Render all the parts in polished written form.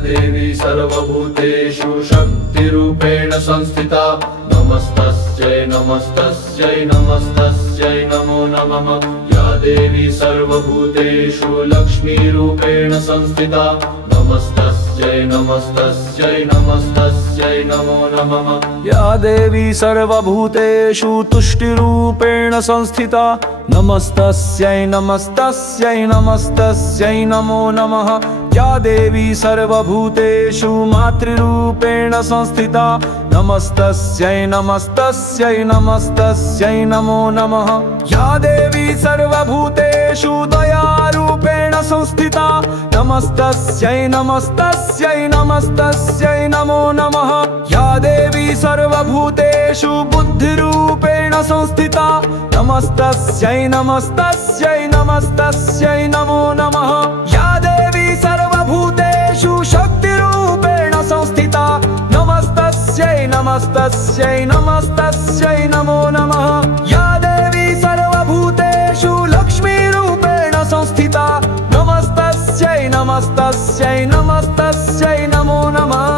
देवी सर्वभूतेषु शक्तिरूपेण संस्थिता नमस्तस्यै नमस्तस्यै नमस्तस्यै नमो नमः। या देवी सर्वभूतेषु लक्ष्मीरूपेण संस्थिता नमस्तस्यै नमस्तस्यै नमस्तस्यै नमो नमः। या देवी सर्वभूतेषु तुष्टिरूपेण संस्थिता नमस्तस्यै नमस्तस्यै नमस्तस्यै नमो नमः। या देवी सर्वभूतेषु मातृरूपेण संस्थिता नमस्तस्यै नमस्तस्यै नमस्तस्यै नमो नमः। या देवी सर्वभूतेषु दयारूपेण संस्थिता नमस्तस्यै नमस्तस्यै नमस्तस्यै नमो नमः। या देवी सर्वभूतेषु बुद्धिरूपेण संस्थिता नमस्तस्यै नमस्तस्यै नमस्तस्यै नमो नमः। या देवी सर्वभूतेषु शक्तिरूपेण संस्थिता नमस्तस्यै नमस्तस्यै नमस्तस्यै नमो नमः। या देवी सर्वभूतेषु लक्ष्मीरूपेण संस्थिता नमस्तस्यै नमस्तस्यै नमस्तस्यै नमो नमः।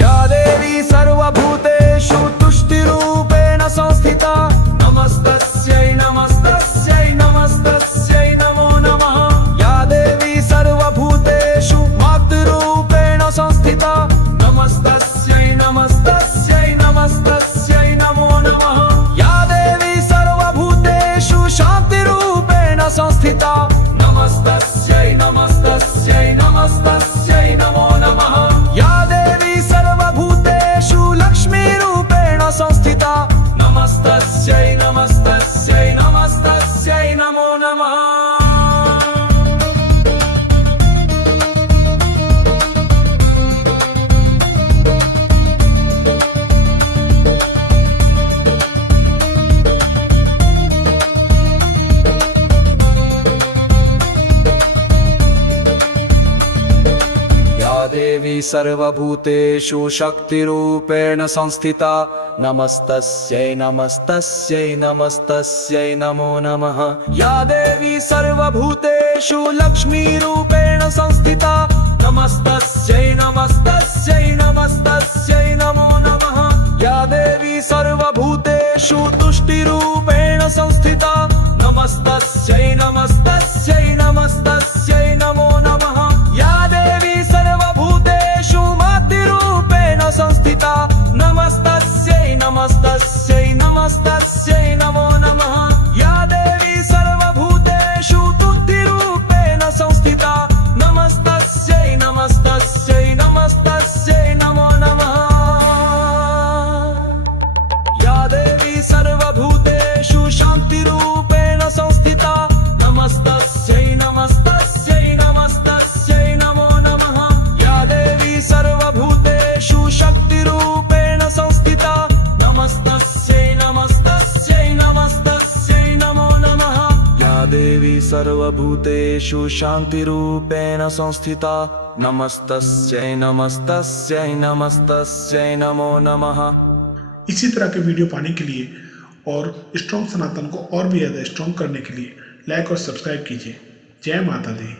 या देवी सर्वभूतेषु तुष्टिरूपेण संस्थिता नमस्तस्यै नमस्तस्यै नमस्तस्यै नमो नमः। या देवी सर्वभूतेषु मातृरूपेण संस्थिता नमस्तस्यै नमस्तस्यै नमस्तस्यै नमो नमः। या देवी सर्वभूतेषु शान्तिरूपेण संस्थिता नमस्तस्यै नमस्तस्यै नमस्तस्यै नमो नमः। या देवी सर्वभूतेषु लक्ष्मीरूपेण संस्थिता नमस्तस्यै नमस्तस्यै नमस्तस्यै नमो नमः। देवी सर्वभूतेषु शक्तिरूपेण संस्थिता नमस्तस्यै नमस्तस्यै नमस्तस्यै नमो नमः। या देवी सर्वभूतेषु लक्ष्मीरूपेण संस्थिता नमस्तस्यै नमस्तस्यै नमस्तस्यै नमो नमः। या देवी सर्वभूतेषु तुष्टिरूपेण संस्थिता नमस्तस्यै नमस्तस्यै नमस्तस्यै नमो नमः। या देवी सर्वभूतेषु मातृरूपेण संस्थिता नमस्तस्यै नमस्तस्यै नमस्तस्यै नमो नमः। या देवी सर्वभूतेषु बुद्धिरूपेण संस्थिता नमस्तस्यै नमस्तस्यै नमस्तस्यै नमो नमः। या देवी सर्वभूतेषु शान्तिरूपेण संस्थिता नमस्तस्यै नमस्तस्यै नमस्तस्यै नमो नमः। या देवी सर्वभूतेषु शक्तिरूपेण संस्थिता नमस्तस्यै नमस्तस्यै नमस्तस्यै नमो नमः। या देवी सर्वभूतेषु शान्तिरूपेण संस्थिता नमस्तस्यै नमस्तस्यै नमस्तस्यै नमो नमः। इसी तरह के वीडियो पाने के लिए और स्ट्रॉन्ग सनातन को और भी ज़्यादा स्ट्रॉन्ग करने के लिए लाइक और सब्सक्राइब कीजिए। जय माता दी।